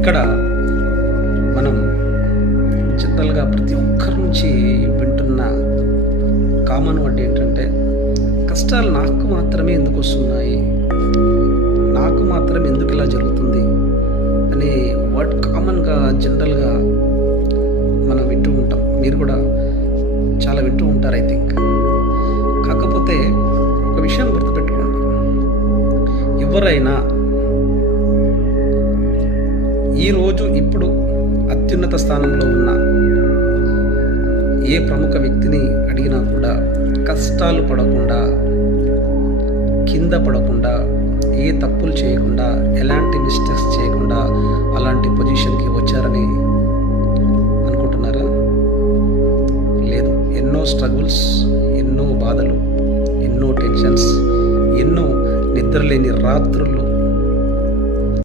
ఇక్కడ మనం జనరల్గా ప్రతి ఒక్కరి నుంచి వింటున్న కామన్ వర్డ్ ఏంటంటే, కష్టాలు నాకు మాత్రమే ఎందుకు వస్తున్నాయి, నాకు మాత్రం ఎందుకు ఇలా జరుగుతుంది అనే వర్డ్ కామన్గా జనరల్గా మనం వింటూ ఉంటాం. మీరు కూడా చాలా వింటూ ఉంటారు ఐ థింక్. కాకపోతే ఒక విషయం గుర్తుపెట్టుకోండి, ఎవరైనా ఈరోజు ఇప్పుడు అత్యున్నత స్థానంలో ఉన్న ఏ ప్రముఖ వ్యక్తిని అడిగినా కూడా కష్టాలు పడకుండా, కింద పడకుండా, ఏ తప్పులు చేయకుండా, ఎలాంటి మిస్టేక్స్ చేయకుండా అలాంటి పొజిషన్కి వచ్చారని అనుకుంటున్నారా? లేదు. ఎన్నో స్ట్రగుల్స్, ఎన్నో బాధలు, ఎన్నో టెన్షన్స్, ఎన్నో నిద్రలేని రాత్రులు,